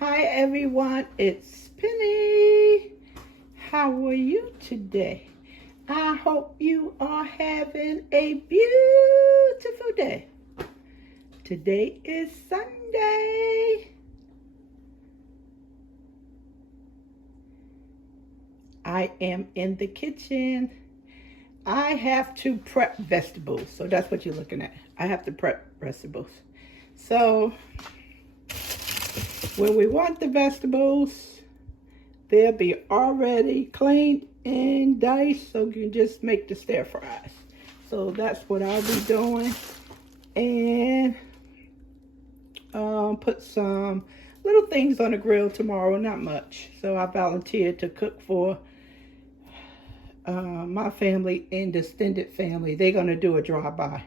Hi everyone, it's Penny. How are you today? I hope you are having a beautiful day. Today is Sunday. I am in the kitchen. I have to prep vegetables, so that's what you're looking at. I have to prep vegetables. So when we want the vegetables, they'll be already cleaned and diced, so you can just make the stir fries. So that's what I'll be doing. And put some little things on the grill tomorrow, not much. So I volunteered to cook for my family and the extended family. They're going to do a drive-by.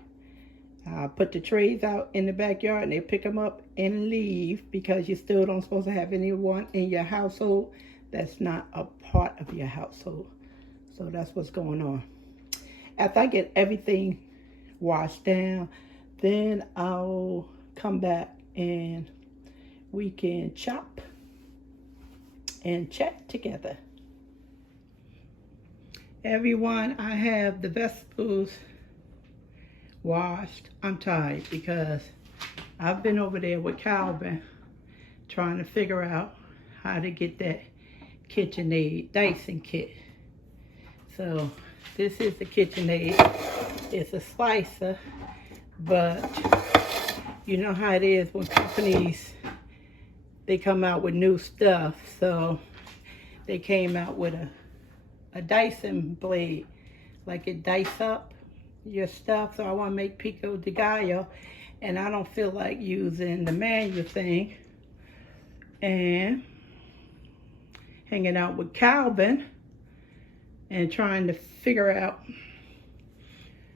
Put the trays out in the backyard and they pick them up and leave, because you still don't supposed to have anyone in your household that's not a part of your household. So that's what's going on. After I get everything washed down, then I'll come back and we can chop and chat together. Everyone, I have the vegetables washed. I'm tired because I've been over there with Calvin trying to figure out how to get that KitchenAid dicing kit. So this is the KitchenAid. It's a slicer, but you know how it is when companies, they come out with new stuff. So they came out with a dicing blade, like it dice up your stuff. So I want to make pico de gallo, and I don't feel like using the manual thing. And hanging out with Calvin and trying to figure out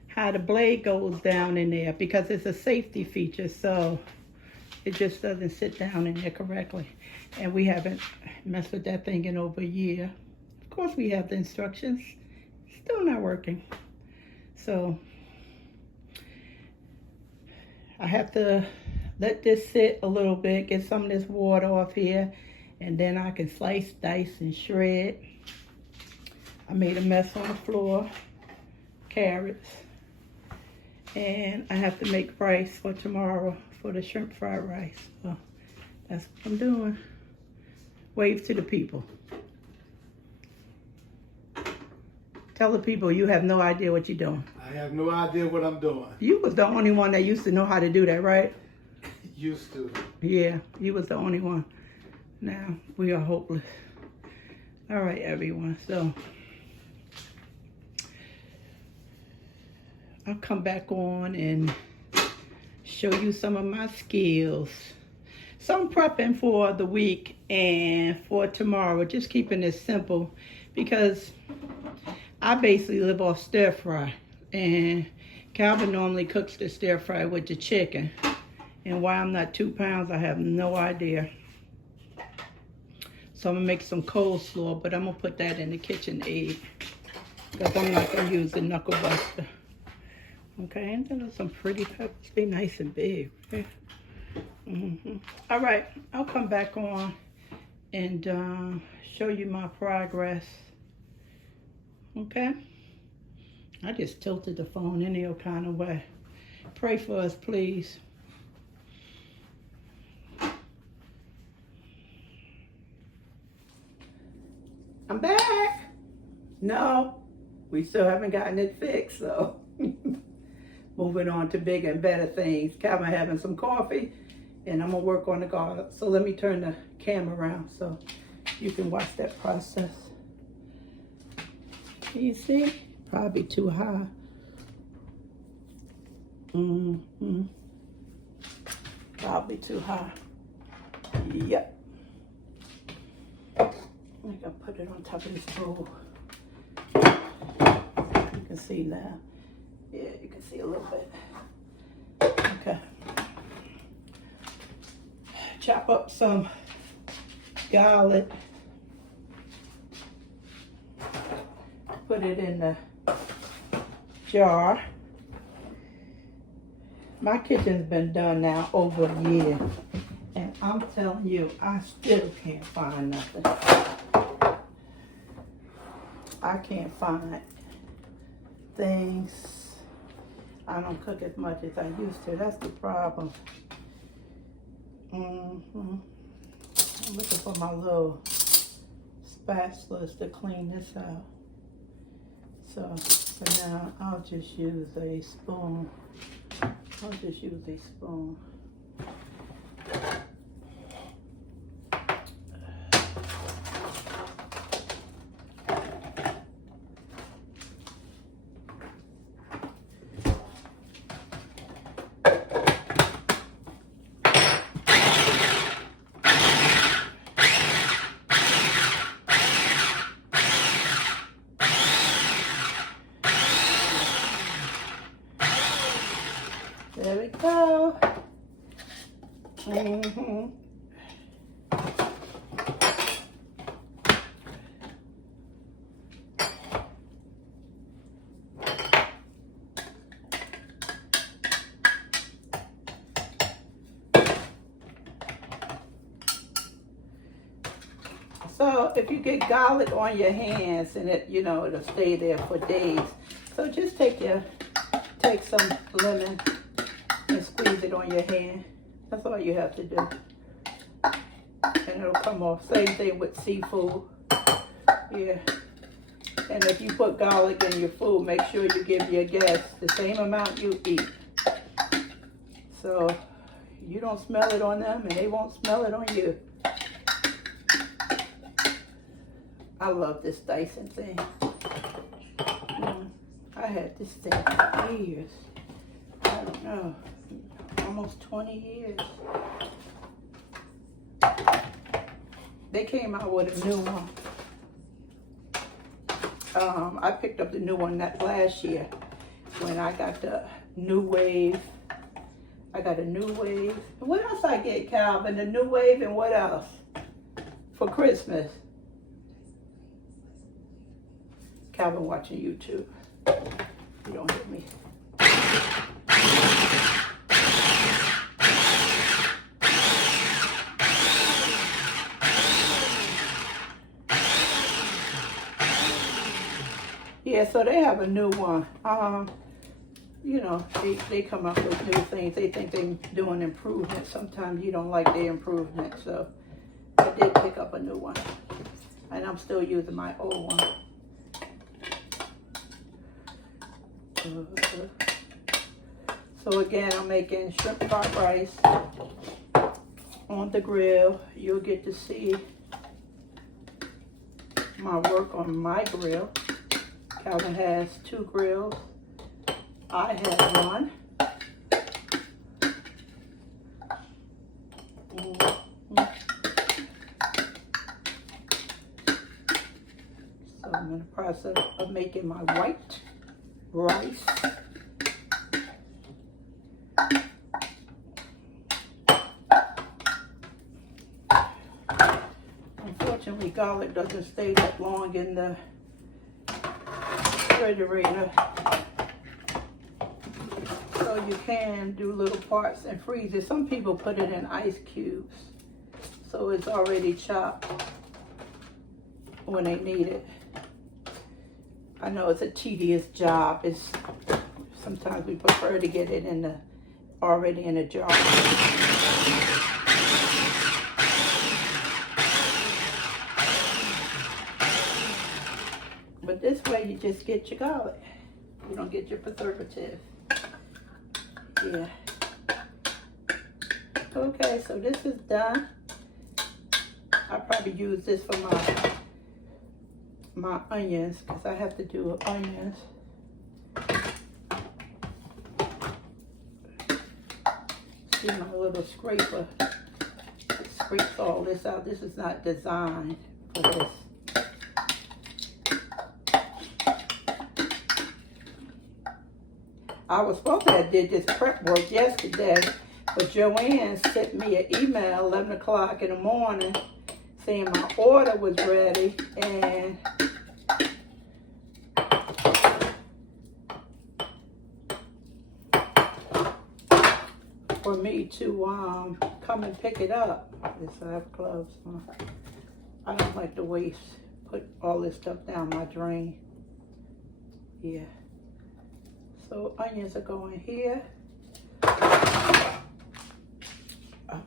how the blade goes down in there, because it's a safety feature, so it just doesn't sit down in there correctly. And we haven't messed with that thing in over a year. Of course we have the instructions, still not working. So I have to let this sit a little bit, get some of this water off here, and then I can slice, dice, and shred. I made a mess on the floor, carrots, and I have to make rice for tomorrow for the shrimp fried rice. So that's what I'm doing. Wave to the people. Tell the people you have no idea what you're doing. I have no idea what I'm doing. You was the only one that used to know how to do that, right? Used to. Yeah, you was the only one. Now we are hopeless. All right, everyone. So I'll come back on and show you some of my skills. So I'm prepping for the week and for tomorrow, just keeping it simple, because I basically live off stir fry, and Calvin normally cooks the stir fry with the chicken. And why I'm not 2 pounds, I have no idea. So I'm gonna make some coleslaw, but I'm gonna put that in the KitchenAid, because I'm not gonna use the knuckle buster. Okay, and then there's some pretty peppers, be nice and big. Okay. All right, I'll come back on and show you my progress. Okay, I just tilted the phone any old kind of way. Pray for us, please. I'm back. No, we still haven't gotten it fixed, so moving on to bigger and better things. Calvin having some coffee, and I'm gonna work on the garlic. So let me turn the camera around so you can watch that process. Can you see? Probably too high. Probably too high. Yep. I'm gonna put it on top of this bowl. You can see now. Yeah, you can see a little bit. Okay. Chop up some garlic. Put it in the jar. My kitchen's been done now over a year, and I'm telling you, I still can't find nothing. I can't find things. I don't cook as much as I used to. That's the problem. I'm looking for my little spatulas to clean this out. So for now, I'll just use a spoon. There we go. So if you get garlic on your hands and it'll stay there for days. So just take some lemon and squeeze it on your hand. That's all you have to do. And it'll come off. Same thing with seafood. Yeah. And if you put garlic in your food, make sure you give your guests the same amount you eat. So you don't smell it on them and they won't smell it on you. I love this Dyson thing. I had this thing for years. I don't know, almost 20 years. They came out with a new one. I picked up the new one last year when I got the new wave. I got a new wave. And what else I get, Calvin? The new wave and what else? For Christmas. Calvin watching YouTube. You don't hit me. Yeah, so they have a new one. They come up with new things. They think they're doing improvements. Sometimes you don't like the improvement. So I did pick up a new one. And I'm still using my old one. So again, I'm making shrimp pot rice on the grill. You'll get to see my work on my grill. Calvin has 2 grills. I have one. So I'm in the process of making my white rice. Unfortunately, garlic doesn't stay that long in the refrigerator. So you can do little parts and freeze it. Some people put it in ice cubes, so it's already chopped when they need it. I know it's a tedious job. Sometimes we prefer to get it already in a jar. But this way you just get your garlic. You don't get your preservative. Yeah. Okay, so this is done. I'll probably use this for my onions, because I have to do onions. See my little scraper. It scrapes all this out. This is not designed for this. I was supposed to have did this prep work yesterday, but Joanne sent me an email 11 o'clock in the morning saying my order was ready, and for me to come and pick it up. Yes, I have gloves on. I don't like to waste, put all this stuff down my drain. Yeah. So onions are going here. I'll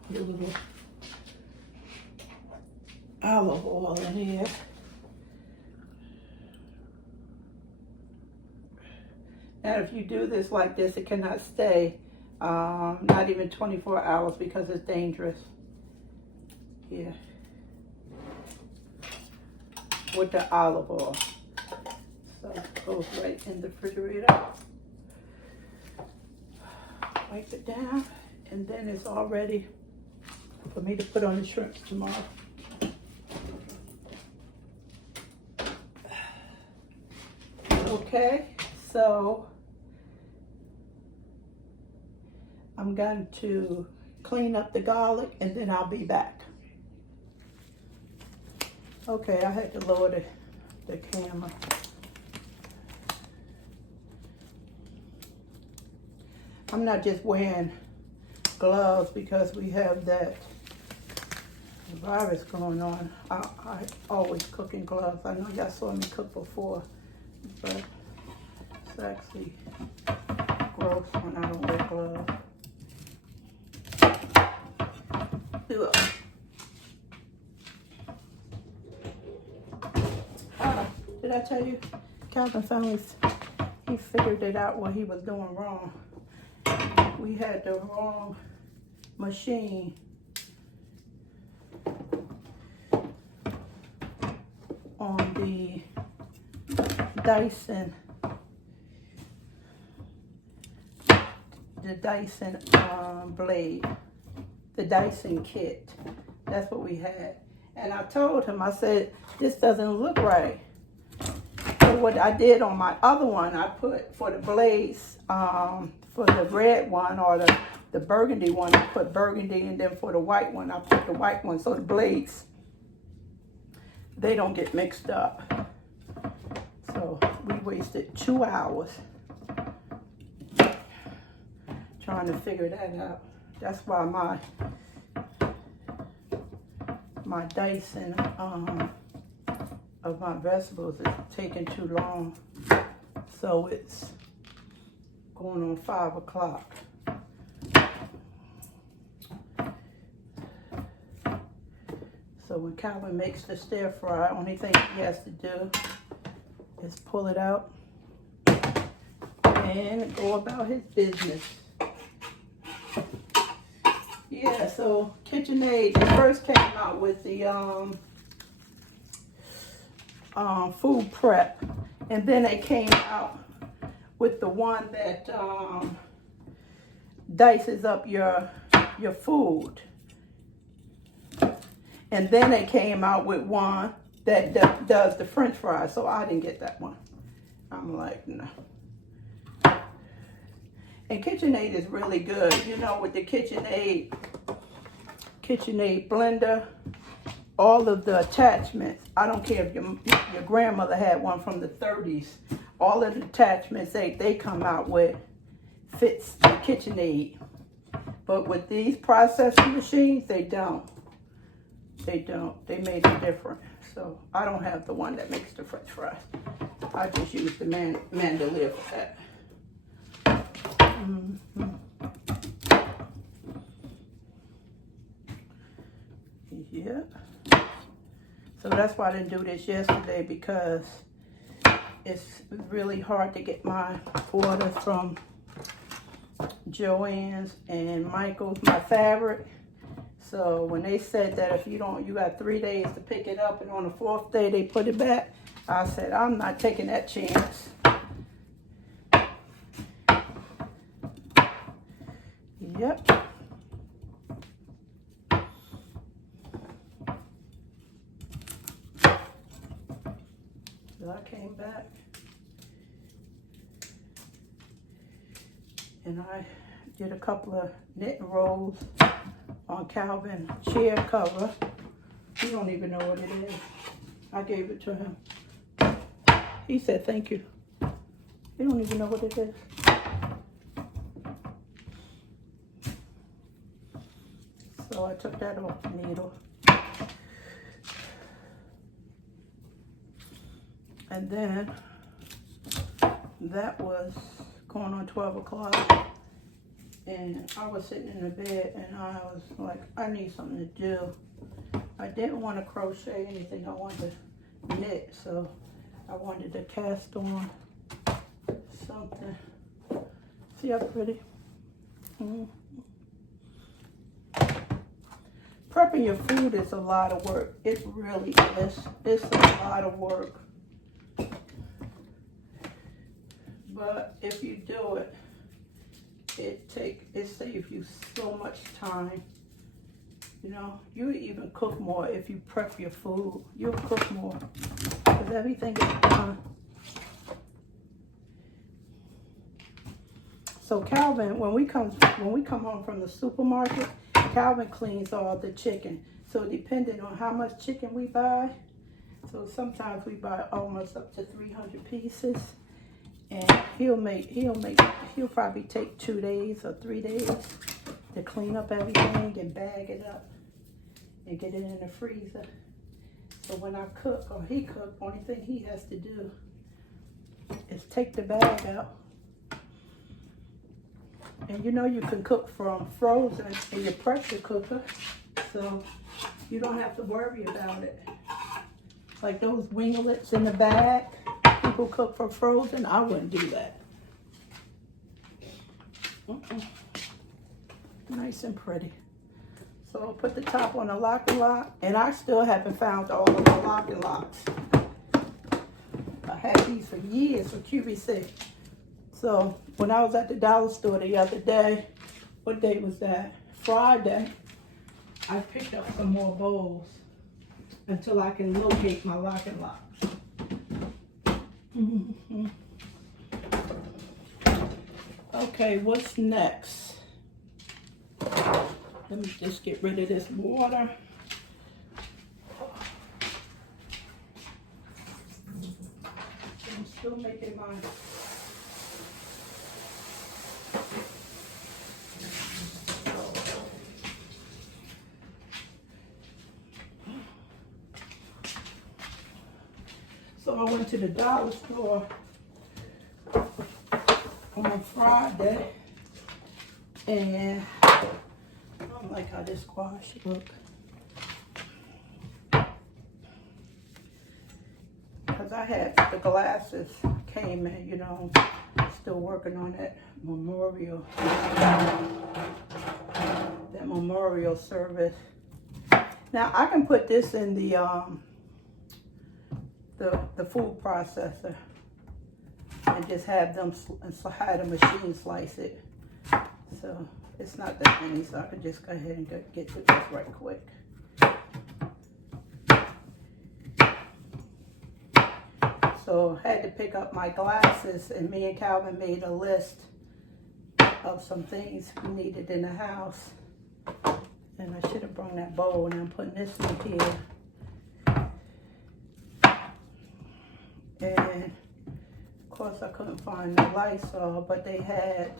put a little olive oil in here. And if you do this like this, it cannot stay not even 24 hours because it's dangerous. Yeah. With the olive oil. So it goes right in the refrigerator. Wipe it down, and then it's all ready for me to put on the shrimps tomorrow. Okay, so I'm going to clean up the garlic and then I'll be back. Okay, I had to lower the camera. I'm not just wearing gloves because we have that virus going on. I always cook in gloves. I know y'all saw me cook before, but it's actually gross when I don't wear gloves. Did I tell you? Calvin finally, he figured it out what he was doing wrong. We had the wrong machine. On the Dyson. The Dyson blade. The Dyson kit. That's what we had. And I told him, I said, this doesn't look right. So what I did on my other one, I put for the blades, for the red one or the burgundy one, I put burgundy, and then for the white one, I put the white one. So the blades, they don't get mixed up. So we wasted 2 hours trying to figure that out. That's why my Dyson of my vegetables is taking too long. So it's going on 5 o'clock. So when Calvin makes the stir fry, only thing he has to do is pull it out and go about his business. Yeah, so KitchenAid first came out with the food prep, and then they came out with the one that dices up your food. And then they came out with one that does the French fries. So I didn't get that one. I'm like, no. And KitchenAid is really good. You know, with the KitchenAid blender, all of the attachments, I don't care if your grandmother had one from the 30s, all of the attachments they come out with fits the KitchenAid. But with these processing machines, they don't. They made it different. So I don't have the one that makes the French fries. I just use the mandolin for that. Yeah. So that's why I didn't do this yesterday, because it's really hard to get my order from Joann's and Michael's, my fabric. So when they said that if you got 3 days to pick it up, and on the 4th day they put it back, I said, I'm not taking that chance. Yep. So I came back and I did a couple of knitting rolls on Calvin chair cover. He don't even know what it is. I gave it to him. He said, thank you. He don't even know what it is. took that off the needle. And then that was going on 12 o'clock. And I was sitting in the bed and I was like, I need something to do. I didn't want to crochet anything. I wanted to knit. So I wanted to cast on something. See how pretty? Prepping your food is a lot of work. It really is. It's a lot of work. But if you do it, it saves you so much time. You know, you even cook more if you prep your food. You'll cook more because everything is done. So Calvin, when we come home from the supermarket, Calvin cleans all the chicken. So depending on how much chicken we buy, so sometimes we buy almost up to 300 pieces, and he'll probably take 2 days or 3 days to clean up everything and bag it up and get it in the freezer. So when I cook or he cook, only thing he has to do is take the bag out. And you know you can cook from frozen in your pressure cooker, so you don't have to worry about it. Like those winglets in the bag, people cook from frozen. I wouldn't do that. Nice and pretty. So I'll put the top on the lock and lock, and I still haven't found all of the lock and locks. I had these for years for QVC. So when I was at the dollar store the other day, what day was that? Friday, I picked up some more bowls until I can locate my lock and locks. Okay, what's next? Let me just get rid of this water. I'm still making mine. So I went to the dollar store on Friday, and I don't like how this squash look. Because I had the glasses came in, you know, still working on that memorial service. Now I can put this in the food processor and just have them have the machine slice it. So it's not that many, so I can just go ahead and get to this right quick. So I had to pick up my glasses, and me and Calvin made a list of some things we needed in the house. And I should have brought that bowl, and I'm putting this in here. And of course I couldn't find the Lysol, but they had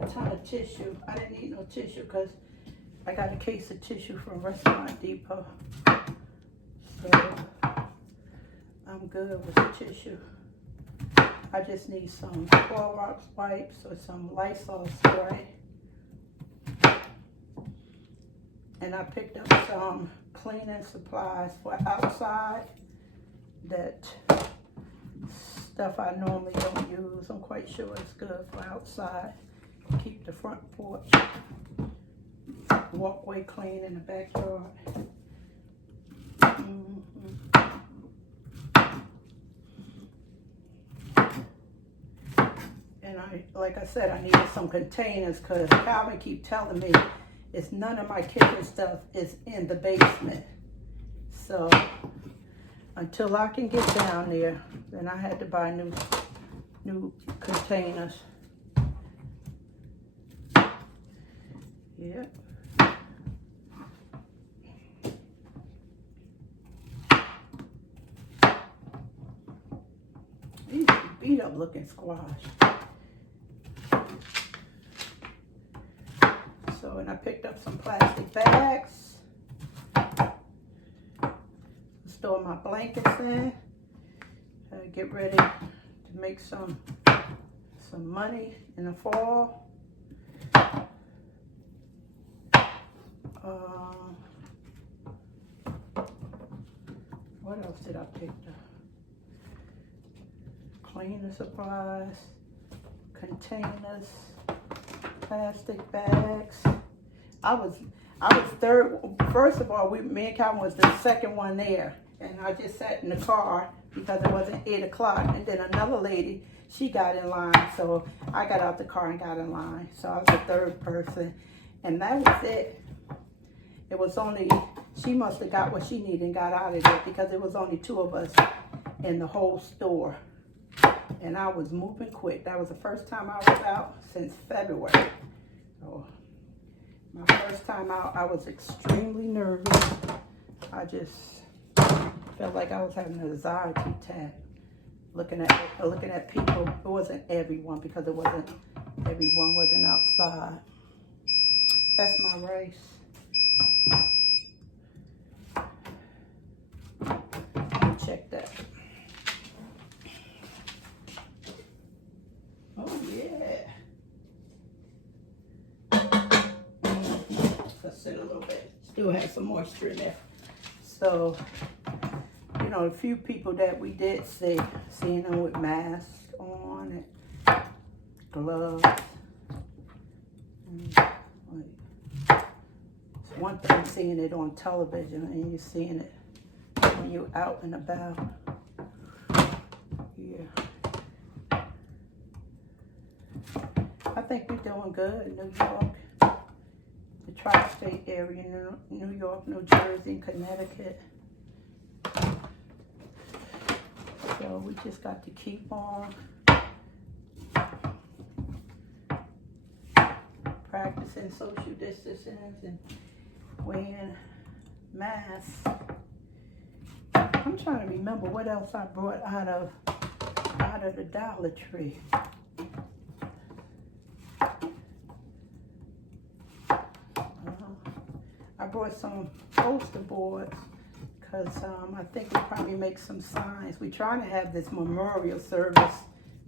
a ton of tissue. I didn't need no tissue because I got a case of tissue from Restaurant Depot. So I'm good with the tissue. I just need some Clorox wipes or some Lysol spray. And I picked up some cleaning supplies for outside. That stuff I normally don't use. I'm quite sure it's good for outside. Keep the front porch, walkway clean in the backyard. And like I said, I needed some containers because Calvin keep telling me it's none of my kitchen stuff is in the basement. So until I can get down there, then I had to buy new containers. Yep. These beat up looking squash. So, and I picked up some plastic bags. Store my blankets in. Get ready to make some money in the fall. What else did I pick up? Cleaning supplies, containers, plastic bags. I was third. First of all, me and Calvin was the second one there, and I just sat in the car because it wasn't 8 o'clock. And then another lady, she got in line, so I got out the car and got in line. So I was the third person, and that was it. It was only, she must have got what she needed and got out of there because it was only 2 of us in the whole store. And I was moving quick. That was the first time I was out since February. So my first time out, I was extremely nervous. I just felt like I was having an anxiety attack. Looking at people. It wasn't everyone because everyone wasn't outside. That's my rice. Let me check that. Oh yeah. Let's sit a little bit. Still has some moisture in there. So, you know, a few people that we did see, seeing them with masks on and gloves. It's one thing seeing it on television and you're seeing it when you're out and about. Yeah. I think we're doing good in New York. The tri-state area, New York, New Jersey, and Connecticut. So we just got to keep on practicing social distancing and wearing masks. I'm trying to remember what else I brought out of the Dollar Tree. I brought some poster boards because I think we probably make some signs. We're trying to have this memorial service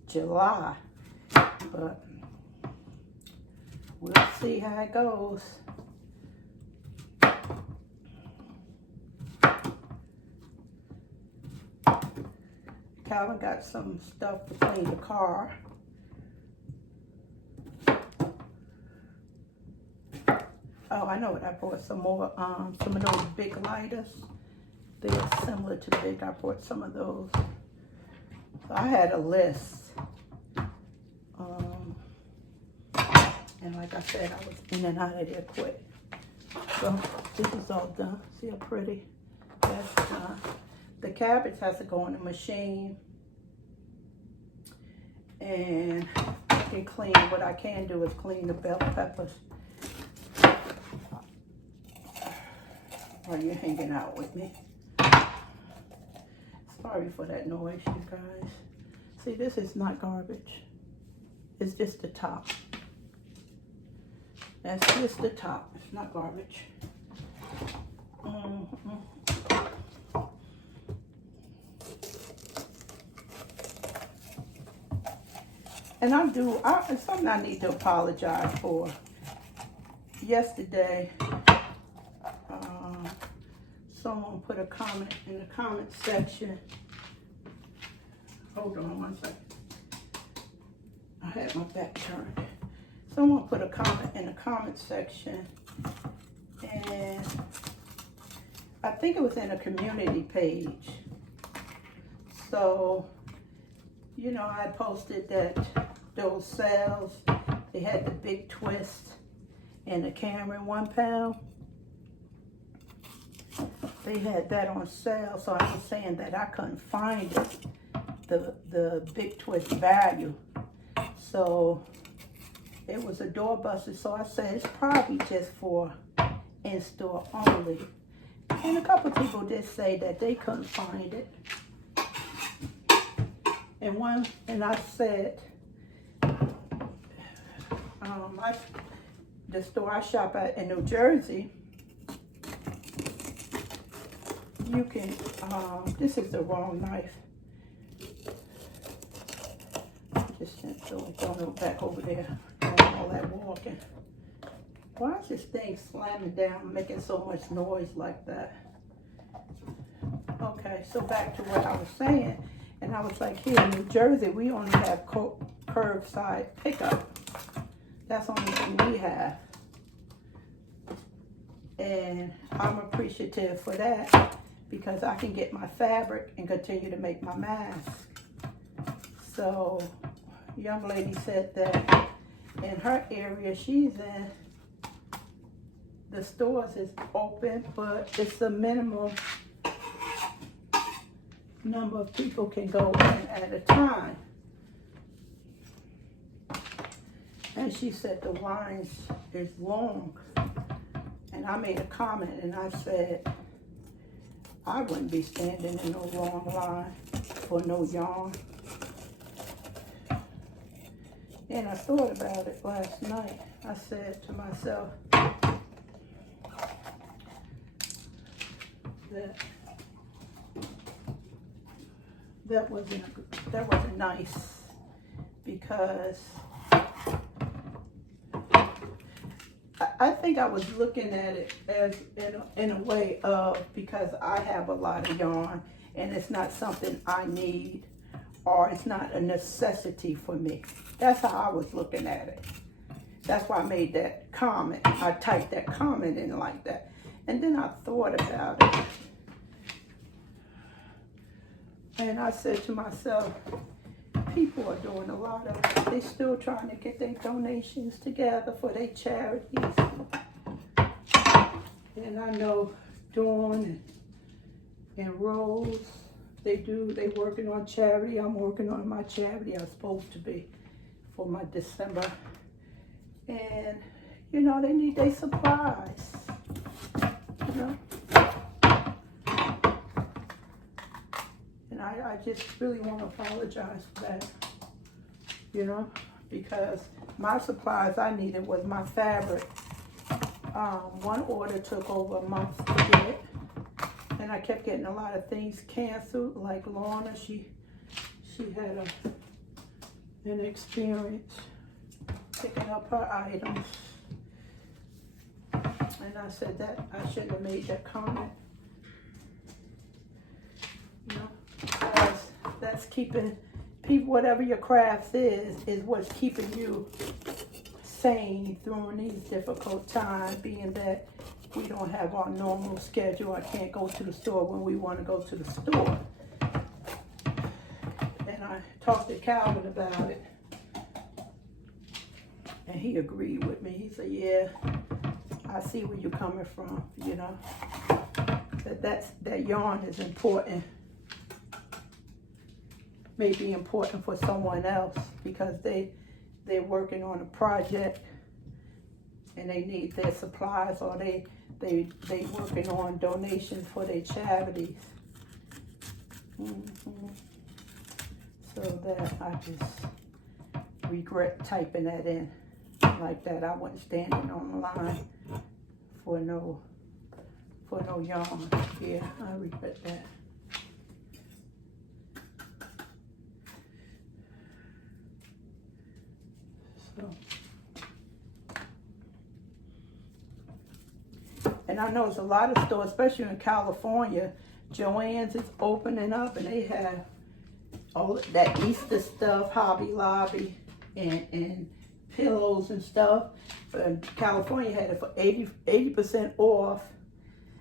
July, but we'll see how it goes. Calvin got some stuff to clean the car. Oh, I know what I bought. Some more, some of those big lighters. They're similar to big. I bought some of those. So I had a list. And like I said, I was in and out of there quick. So this is all done. See how pretty? That's done. The cabbage has to go in the machine. And I can clean. What I can do is clean the bell peppers. While you're hanging out with me. Sorry for that noise, you guys. See, this is not garbage. It's just the top. That's just the top. It's not garbage. And it's something I need to apologize for. Yesterday, someone put a comment in the comment section. Hold on one second. I had my back turned. Someone put a comment in the comment section, and I think it was in a community page. So, you know, I posted that those sales, they had the big twist and the Cameron 1 pound. They had that on sale, so I was saying that I couldn't find it, the big twist value. So it was a doorbuster, so I said it's probably just for in-store only. And a couple people did say that they couldn't find it. And I said, the store I shop at in New Jersey, you can, this is the wrong knife. Just don't go back over there, doing all that walking. Why is this thing slamming down, making so much noise like that? Okay, so back to what I was saying. And I was like, here in New Jersey, we only have curbside pickup. That's the only thing we have. And I'm appreciative for that because I can get my fabric and continue to make my mask. So, young lady said that in her area she's in, the stores is open, but it's a minimum number of people can go in at a time. And she said the lines is long. And I made a comment and I said, I wouldn't be standing in no long line for no yarn. And I thought about it last night. I said to myself that wasn't nice, because I think I was looking at it as in a way of, because I have a lot of yarn and it's not something I need, or it's not a necessity for me. That's how I was looking at it. That's why I made that comment. I typed that comment in like that. And then I thought about it. And I said to myself, people are doing a lot of it. They're still trying to get their donations together for their charities. And I know Dawn and Rose, they working on charity. I'm working on my charity. I'm supposed to be for my December. And, you know, they need their supplies. You know? And I just really want to apologize for that. You know? Because my supplies I needed was my fabric. One order took over a month to get. And I kept getting a lot of things canceled. Like Lorna, she had an experience picking up her items. And I said that I shouldn't have made that comment. You know, because that's keeping people, whatever your craft is what's keeping you sane during these difficult times, being that we don't have our normal schedule. I can't go to the store when we want to go to the store. And I talked to Calvin about it. And he agreed with me. He said, yeah, I see where you're coming from, you know. That yarn is important. May be important for someone else because they're working on a project and they need their supplies, or they working on donations for their charities. So that I just regret typing that in like that. I wasn't standing on the line for no yarn. Yeah, I regret that. So, and I know there's a lot of stores, especially in California. Joann's is opening up, and they have all that Easter stuff, Hobby Lobby, and pillows and stuff. California had it for 80% off,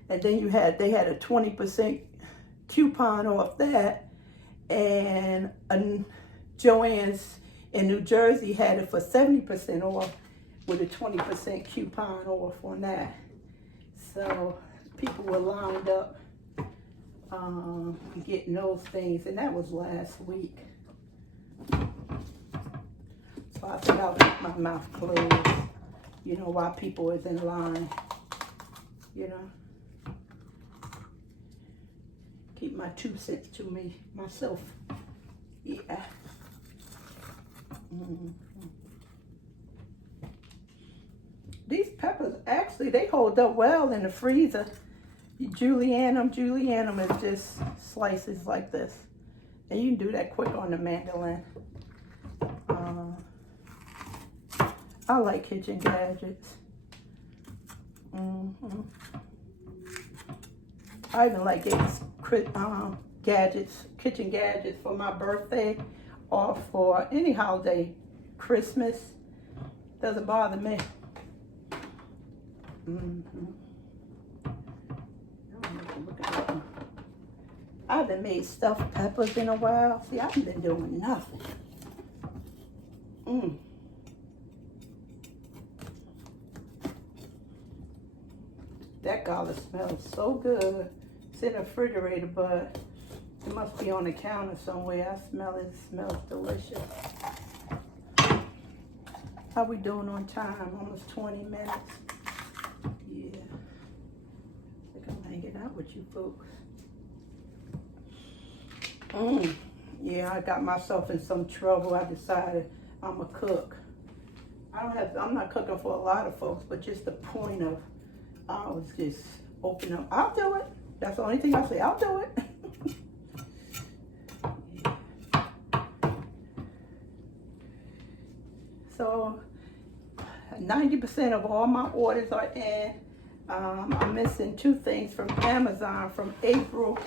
and then they had a 20% coupon off that, and Joann's in New Jersey had it for 70% off with a 20% coupon off on that. So people were lined up getting those things, and that was last week. So I think I'll keep my mouth closed, you know, while people is in line, you know. Keep my 2 cents to myself. Yeah. these peppers, actually, they hold up well in the freezer. You julienne them is just slices like this. And you can do that quick on the mandolin. I like kitchen gadgets. I even like getting kitchen gadgets for my birthday or for any holiday, Christmas. Doesn't bother me. I haven't made stuffed peppers in a while. See, I haven't been doing nothing. That garlic smells so good. It's in the refrigerator, but it must be on the counter somewhere. I smell it. It smells delicious. How we doing on time? Almost 20 minutes. Yeah. I think I'm hanging out with you folks. Yeah, I got myself in some trouble. I decided I'm a cook. I'm not cooking for a lot of folks, but just the point of, I was just open up. I'll do it. That's the only thing I say. I'll do it. So 90% of all my orders are in. I'm missing 2 things from Amazon from April.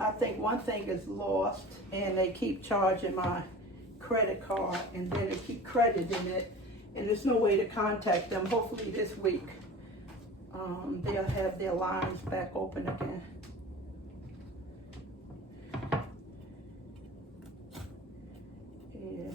I think one thing is lost, and they keep charging my credit card, and then they keep crediting it, and there's no way to contact them. Hopefully this week they'll have their lines back open again. Yeah.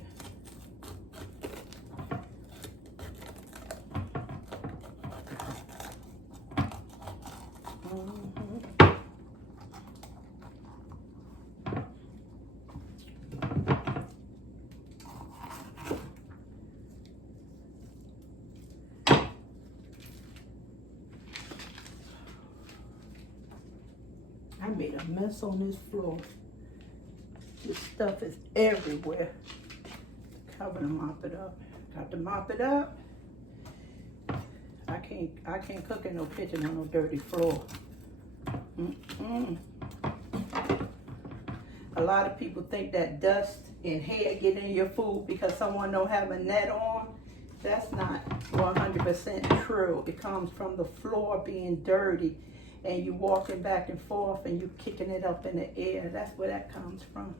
I made a mess on this floor. This stuff is everywhere. I'm gonna mop it up. Got to mop it up. I can't cook in no kitchen on no dirty floor. A lot of people think that dust and hair get in your food because someone don't have a net on. That's not 100% true. It comes from the floor being dirty, and you walking back and forth and you kicking it up in the air. That's where that comes from.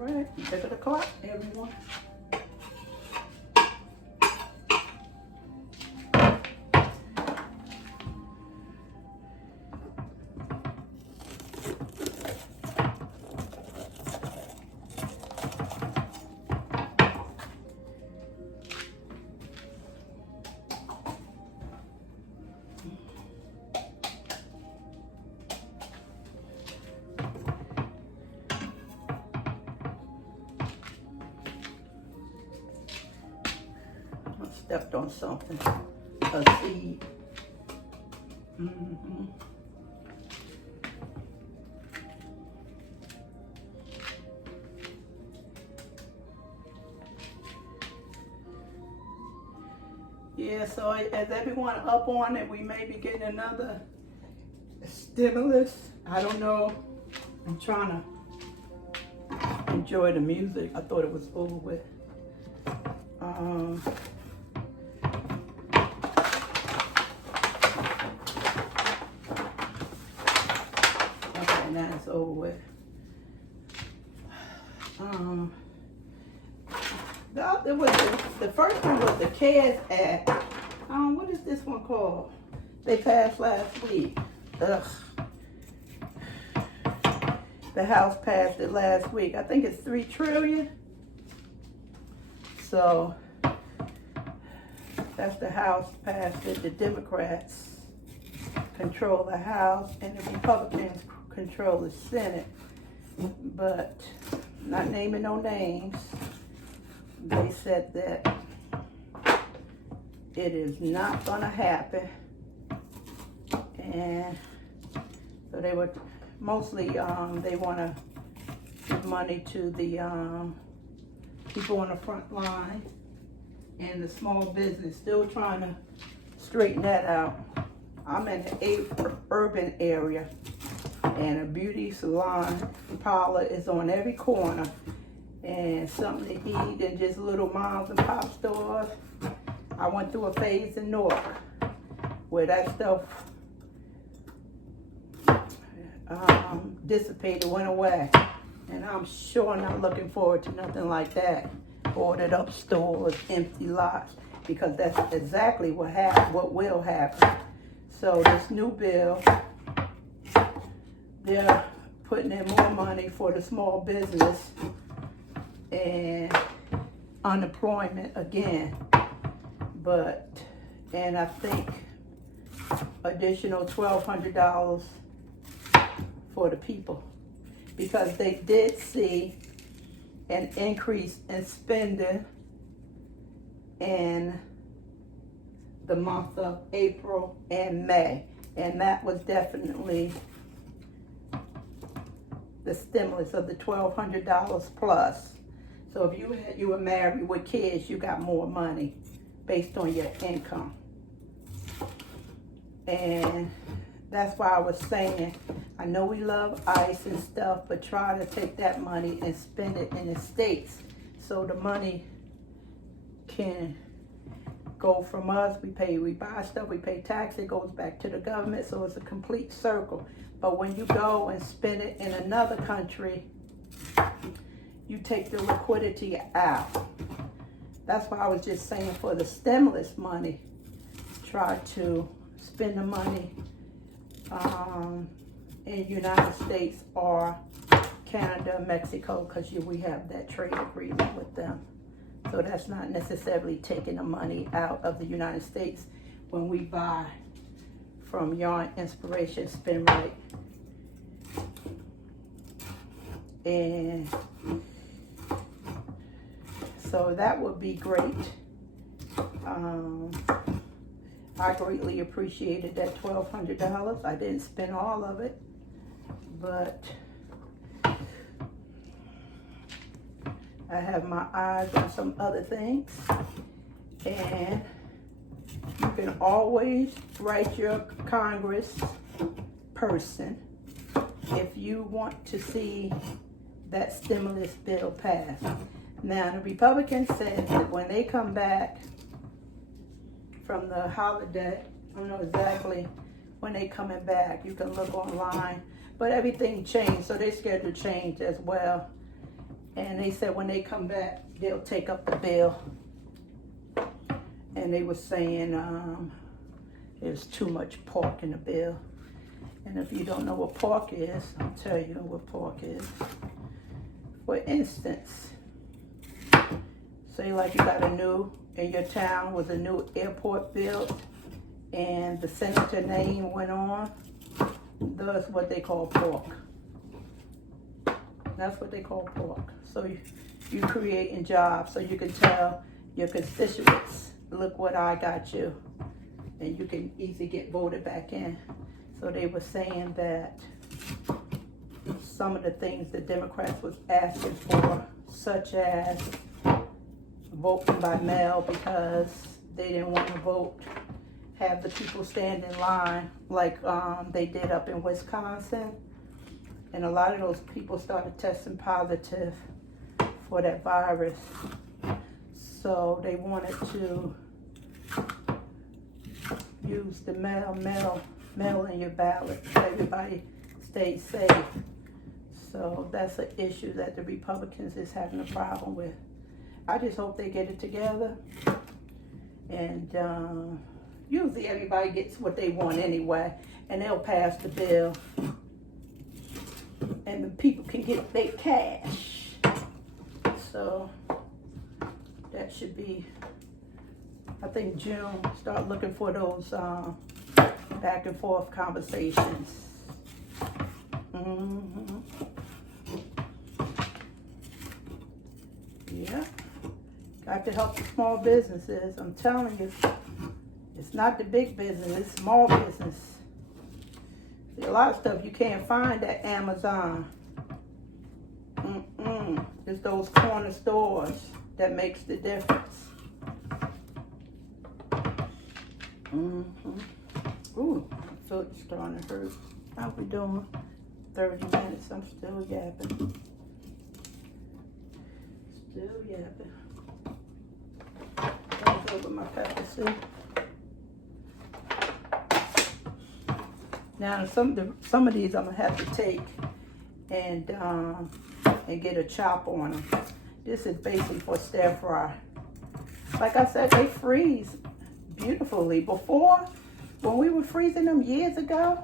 All right, check the clock, everyone. Stepped on something, a seed. Yeah, so as everyone up on it, we may be getting another stimulus. I don't know. I'm trying to enjoy the music. I thought it was over with. Now it's over with. The first one was the CARES Act. What is this one called? They passed last week. Ugh. The House passed it last week. I think it's $3 trillion. So that's the House passed it. The Democrats control the House and the Republicans control the Senate, but not naming no names, they said that it is not gonna happen. And so they were mostly they want to give money to the people on the front line and the small business. Still trying to straighten that out. I'm in an urban area, and a beauty salon parlor is on every corner, and something to eat and just little moms and pop stores. I went through a phase in Newark where that stuff dissipated, went away, and I'm sure not looking forward to nothing like that. Boarded up stores, empty lots, because that's exactly what will happen. So this new bill, they're putting in more money for the small business and unemployment again. And I think additional $1,200 for the people, because they did see an increase in spending in the month of April and May, and that was definitely the stimulus of the $1,200 plus. So if you were married with kids, you got more money based on your income. And that's why I was saying, I know we love ICE and stuff, but try to take that money and spend it in the States so the money can go from us. We buy stuff, we pay tax, it goes back to the government, so it's a complete circle. But when you go and spend it in another country, you take the liquidity out. That's why I was just saying, for the stimulus money, try to spend the money in United States or Canada, Mexico, because we have that trade agreement with them. So that's not necessarily taking the money out of the United States when we buy from Yarn Inspiration Spin Right. And so that would be great. I greatly appreciated that $1,200. I didn't spend all of it, but I have my eyes on some other things. And you can always write your Congress person if you want to see that stimulus bill pass. Now, the Republicans said that when they come back from the holiday, I don't know exactly when they coming back, you can look online, but everything changed, so their schedule changed as well. And they said when they come back, they'll take up the bill. And they were saying there's too much pork in the bill. And if you don't know what pork is, I'll tell you what pork is. For instance, say like you got in your town was a new airport built, and the senator name went on, that's what they call pork. That's what they call pork. So you creating jobs, so you can tell your constituents, look what I got you, and you can easily get voted back in. So they were saying that some of the things the Democrats was asking for, such as voting by mail, because they didn't want to have the people stand in line like they did up in Wisconsin. And a lot of those people started testing positive for that virus. So they wanted to use the mail in your ballot so everybody stays safe. So that's an issue that the Republicans is having a problem with. I just hope they get it together. And usually everybody gets what they want anyway, and they'll pass the bill. And the people can get their cash. So that should be, I think June, start looking for those back and forth conversations. Yeah, got to help the small businesses. I'm telling you, it's not the big business, it's small business. See, a lot of stuff you can't find at Amazon. It's those corner stores that makes the difference. Ooh, my foot's starting to hurt. How we doing? 30 minutes, I'm still yapping. Still yapping. Goes over my pepper, see? Now some of these I'm gonna have to take and get a chop on them. This is basically for stir fry. Like I said, they freeze beautifully. Before, when we were freezing them years ago,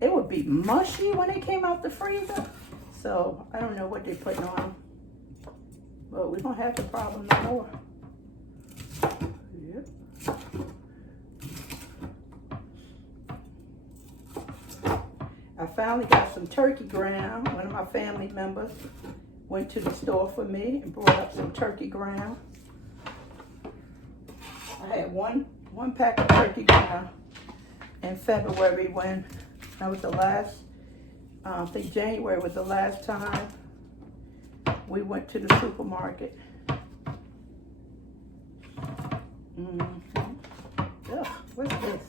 it would be mushy when they came out the freezer. So I don't know what they're putting on them, but we don't have the problem no more. Yep. I finally got some turkey ground. One of my family members went to the store for me and brought up some turkey ground. I had one pack of turkey ground in February when that was the last, I think January was the last time we went to the supermarket. Ugh, what's this?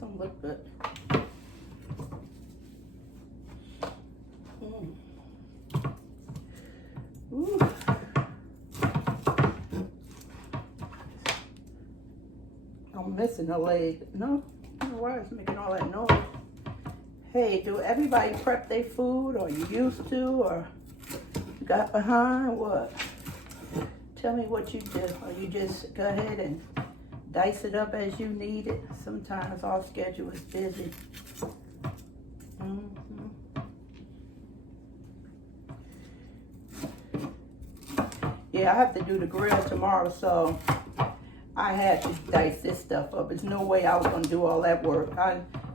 Don't look good. Ooh. I'm missing a leg. No, I don't know why it's making all that noise. Hey, do everybody prep their food, or you used to, or you got behind? What? Tell me what you do. Or you just go ahead and dice it up as you need it. Sometimes our schedule is busy. Yeah, I have to do the grill tomorrow, so I had to dice this stuff up. There's no way I was going to do all that work.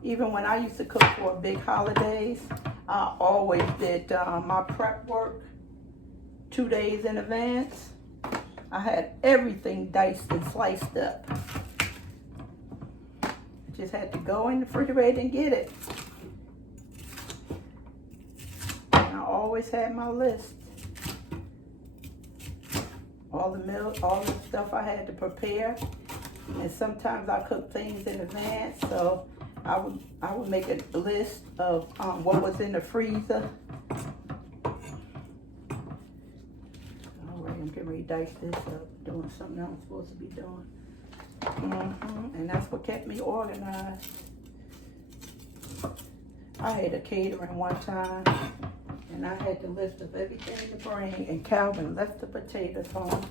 Even when I used to cook for big holidays, I always did my prep work 2 days in advance. I had everything diced and sliced up. Just had to go in the refrigerator and get it. And I always had my list. All the milk, all the stuff I had to prepare. And sometimes I cook things in advance, so I would make a list of what was in the freezer. All right, I'm getting ready to dice this up, doing something I'm supposed to be doing. And that's what kept me organized. I had a catering one time, and I had the list of everything to bring, and Calvin left the potatoes home,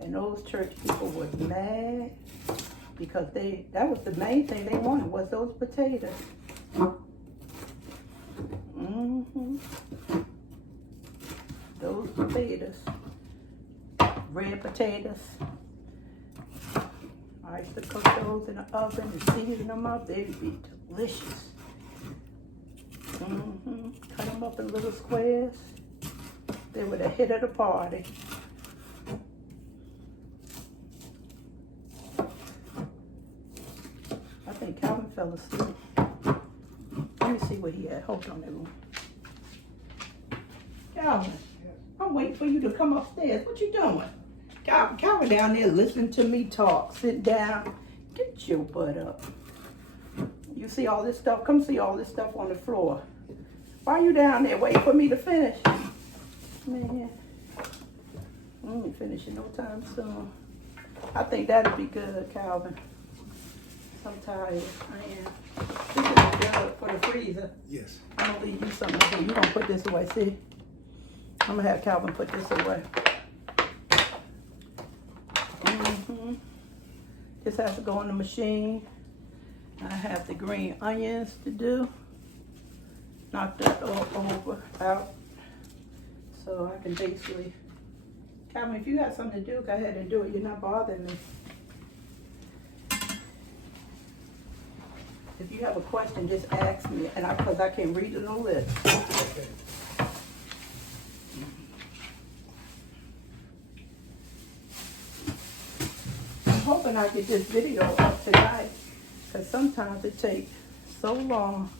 and those church people were mad because that was the main thing they wanted, was those potatoes. Those potatoes, red potatoes. I used to cook those in the oven and season them up. They'd be delicious. Cut them up in little squares. They were the hit of the party. I think Calvin fell asleep. Let me see what he had. Hold on, everyone. Calvin, I'm waiting for you to come upstairs. What you doing? Calvin down there listening to me talk. Sit down. Get your butt up. You see all this stuff? Come see all this stuff on the floor. Why are you down there waiting for me to finish? Man, I ain't finishing no time soon. I think that'll be good, Calvin. I'm tired. I am. This is good for the freezer. Yes. I'm gonna leave you something. Okay, you gonna put this away, see? I'm gonna have Calvin put this away. This has to go in the machine. I have the green onions to do. Knock that all out. So I can basically, Calvin, if you got something to do, go ahead and do it. You're not bothering me. If you have a question, just ask me, and because I can read it on the list. Okay. I'm hoping I get this video up tonight, because sometimes it takes so long.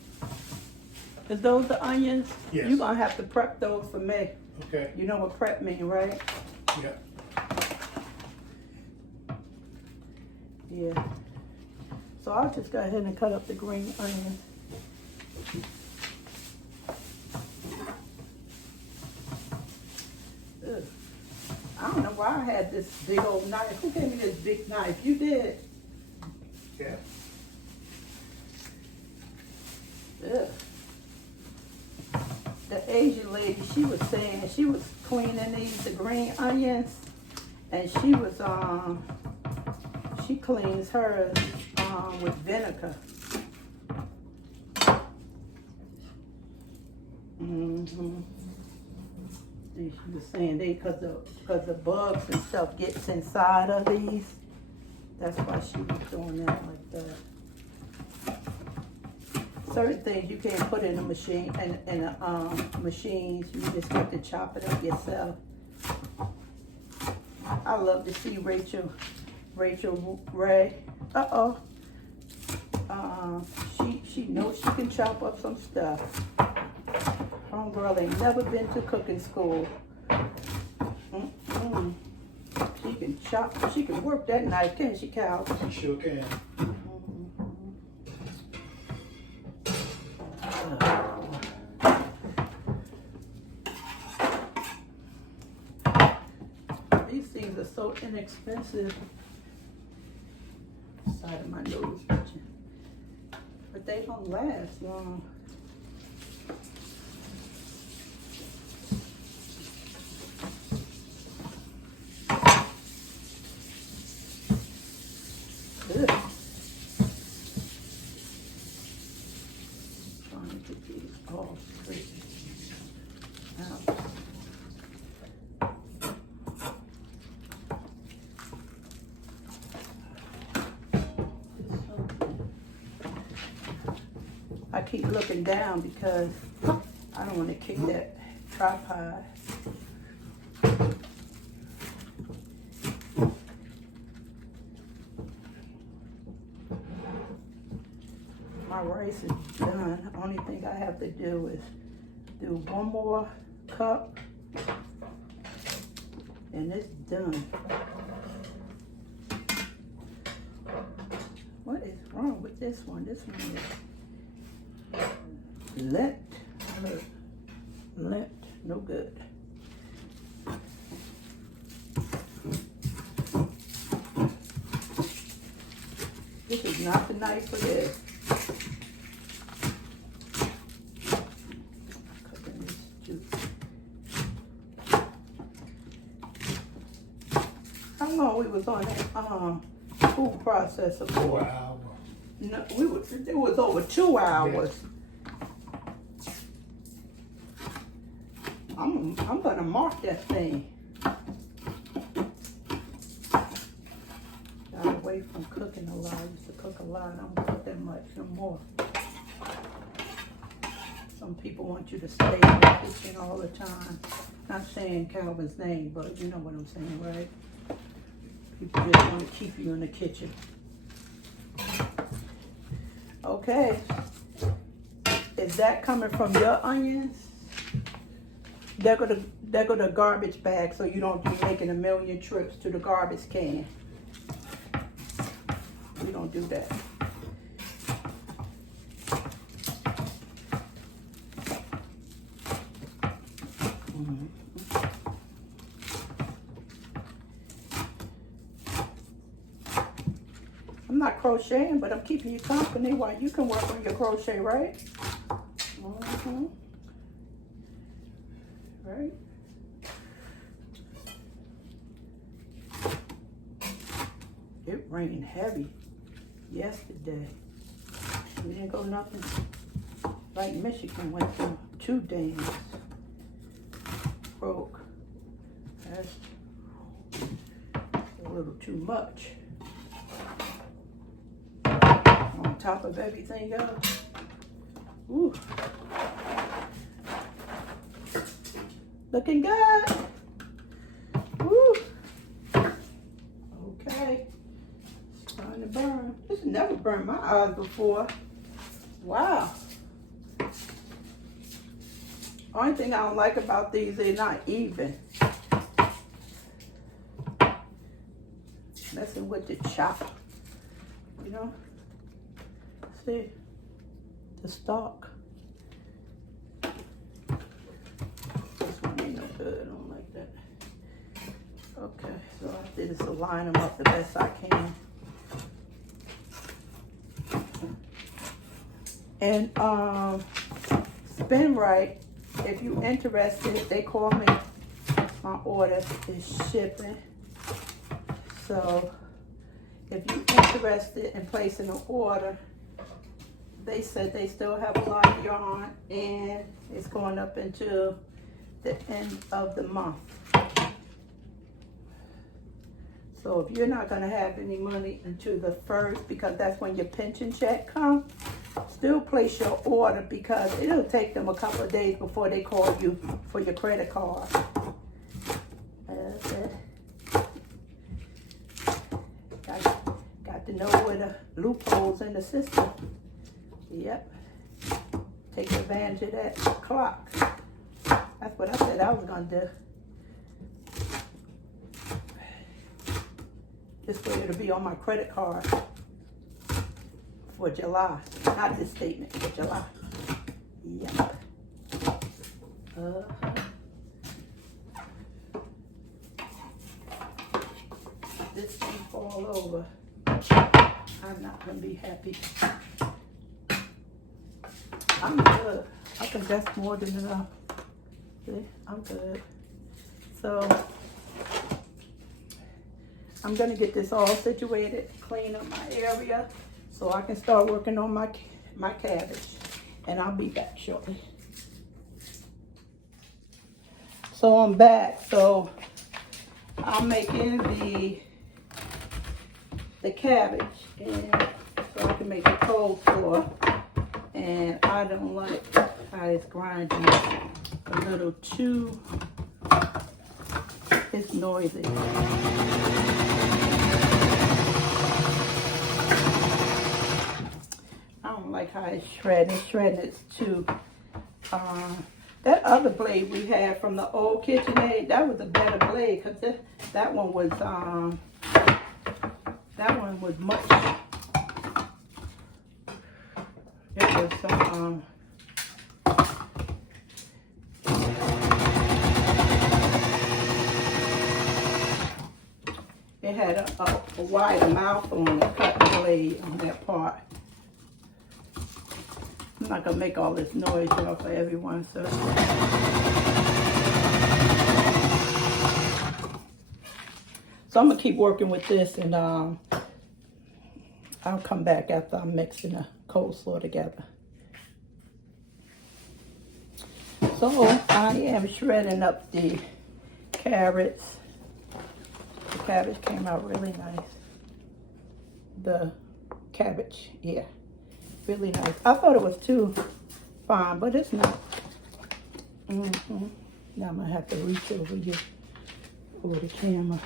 Is those the onions? Yes. You're going to have to prep those for me. Okay. You know what prep mean, right? Yeah. Yeah. So I'll just go ahead and cut up the green onion. Ugh. I don't know why I had this big old knife. Who gave me this big knife? You did. Yeah. Ugh. The Asian lady, she was saying she was cleaning the green onions, and she was she cleans hers with vinegar. Mm-hmm. And she was saying because the bugs and stuff gets inside of these. That's why she was doing that like that. Certain things you can't put in a machine in machines. You just have to chop it up yourself. I love to see Rachel Ray. She knows she can chop up some stuff. Homegirl ain't never been to cooking school. She can chop. She can work that knife, can't she, Cal? You sure can. These things are so inexpensive. Side of my nose itching. But they don't last long. Ugh. Trying to get these all straight out. I keep looking down because I don't want to kick that tripod. My rice is done. The only thing I have to do is do one more cup and it's done. What is wrong with this one? This one is lent, no good. This is not the knife for this. Cooking this juice. How long we was on that food processor for? 4 hours. No, it was over 2 hours. Yes. I'm gonna mark that thing. Got away from cooking a lot. I used to cook a lot. I don't cook that much no more. Some people want you to stay in the kitchen all the time. Not saying Calvin's name, but you know what I'm saying, right? People just want to keep you in the kitchen. Okay. Is that coming from your onions? They're gonna garbage bag so you don't be making a million trips to the garbage can. We don't do that. I'm not crocheting, but I'm keeping you company while you can work on your crochet, right? Right? It rained heavy yesterday. We didn't go nothing like Michigan went through 2 days. Broke. That's a little too much. On top of everything else. Ooh. Looking good. Woo. Okay. It's trying to burn. This never burned my eyes before. Wow. Only thing I don't like about these, they're not even. Messing with the chop, you know. See the stalk. This one ain't no good. I don't like that. Okay, so I did is to line them up the best I can. And Spin Right, if you interested, they call me. My order is shipping. So if you're interested in placing an order, they said they still have a lot of yarn and it's going up until the end of the month. So if you're not going to have any money until the 1st, because that's when your pension check comes, still place your order because it'll take them a couple of days before they call you for your credit card. Got to know where the loopholes in the system. Yep. Take advantage of that clock. That's what I said I was going to do. This way it'll be on my credit card for July. Not this statement, for July. Yep. This thing fall over. I'm not going to be happy. I'm good. I think that's more than enough. See, I'm good. So I'm going to get this all situated, clean up my area so I can start working on my cabbage. And I'll be back shortly. So I'm back. So I'm making the cabbage, and so I can make a coleslaw. And I don't like how it's grinding a little too. It's noisy. I don't like how it's shredding. Shredding is too. That other blade we had from the old KitchenAid, that was a better blade because that one was much. It was it had a wider mouth on the cutting blade on that part. I'm not gonna make all this noise y'all for everyone, so. So I'm gonna keep working with this, and I'll come back after I'm mixing the coleslaw together. So I am shredding up the carrots. The cabbage came out really nice. The cabbage, yeah, really nice. I thought it was too fine, but it's not. Now I'm gonna have to reach over you for the camera.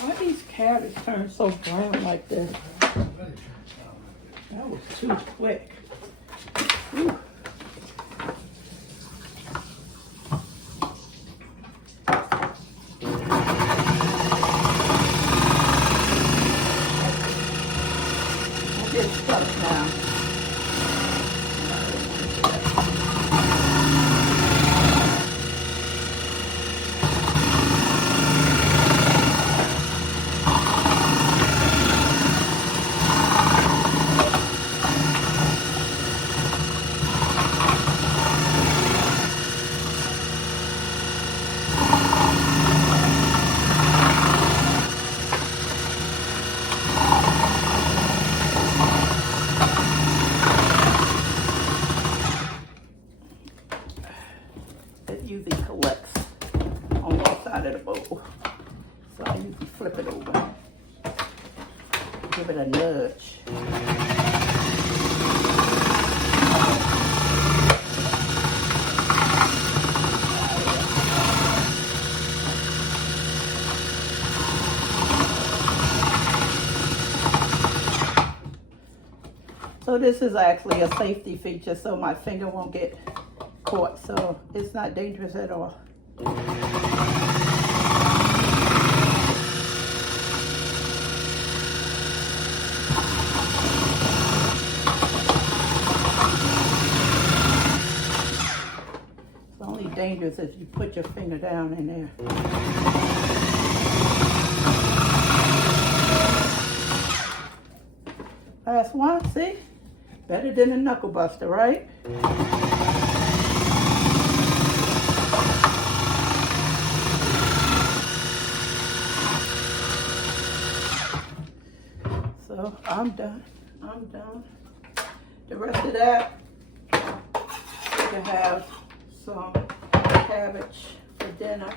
Why these carrots turn so brown like this? That was too quick. Whew. I get stuck now. It usually collects on one side of the bowl. So I usually flip it over. Give it a nudge. So this is actually a safety feature so my finger won't get caught. So it's not dangerous at all. It's only dangerous if you put your finger down in there. Last one, see? Better than a knuckle buster, right? So I'm done. I'm done. The rest of that, we can have some cabbage for dinner.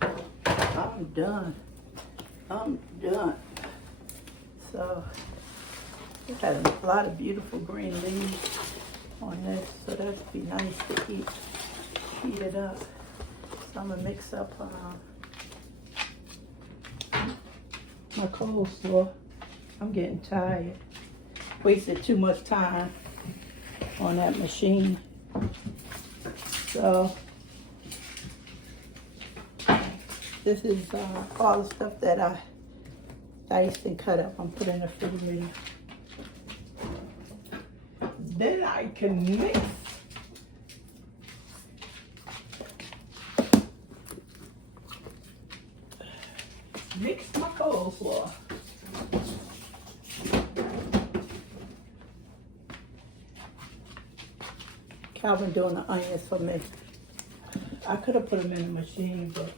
I'm done. I'm done. So it has a lot of beautiful green leaves on this, so that'd be nice to heat it up. So I'm gonna mix up my coleslaw. I'm getting tired. Wasted too much time on that machine. So this is all the stuff that I diced and cut up. I'm putting in the refrigerator. Then I can mix my coleslaw. Calvin doing the onions for me. I could have put them in the machine, but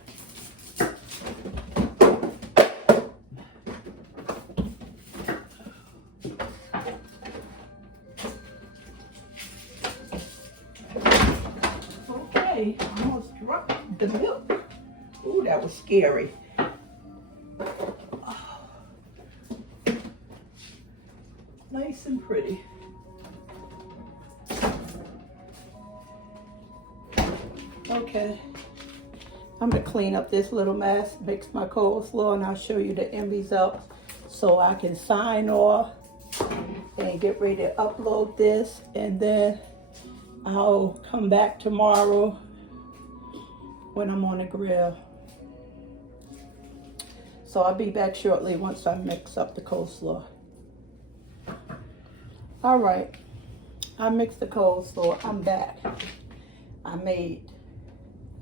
okay, almost dropped the milk. Ooh, that was scary. Oh. Nice and pretty. Okay, I'm gonna clean up this little mess, mix my coleslaw, and I'll show you the end result so I can sign off and get ready to upload this, and then I'll come back tomorrow when I'm on the grill. So I'll be back shortly once I mix up the coleslaw. All right, I mixed the coleslaw, I'm back.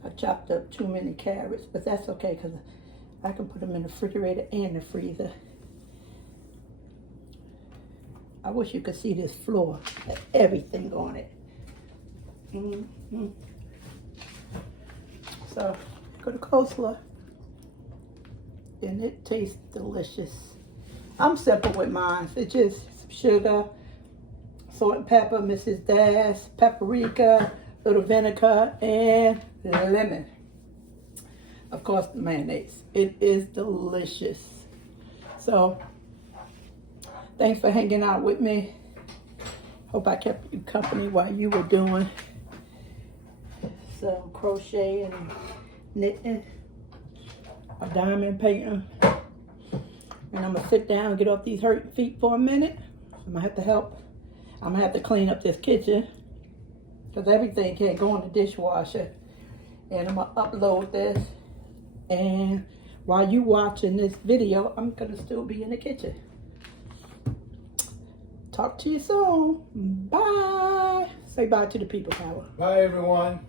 I chopped up too many carrots, but that's okay because I can put them in the refrigerator and the freezer. I wish you could see this floor, everything on it. So, go to coleslaw, and it tastes delicious. I'm simple with mine. It's just sugar, salt and pepper, Mrs. Dash, paprika, little vinegar, and lemon. Of course, the mayonnaise. It is delicious. So, thanks for hanging out with me. Hope I kept you company while you were doing some crochet and knitting or diamond painting. And I'm gonna sit down and get off these hurting feet for a minute. I'm gonna have to help. I'm gonna have to clean up this kitchen because everything can't go in the dishwasher. And I'm gonna upload this. And while you watching this video, I'm gonna still be in the kitchen. Talk to you soon. Bye. Say bye to the people, Power. Bye, everyone.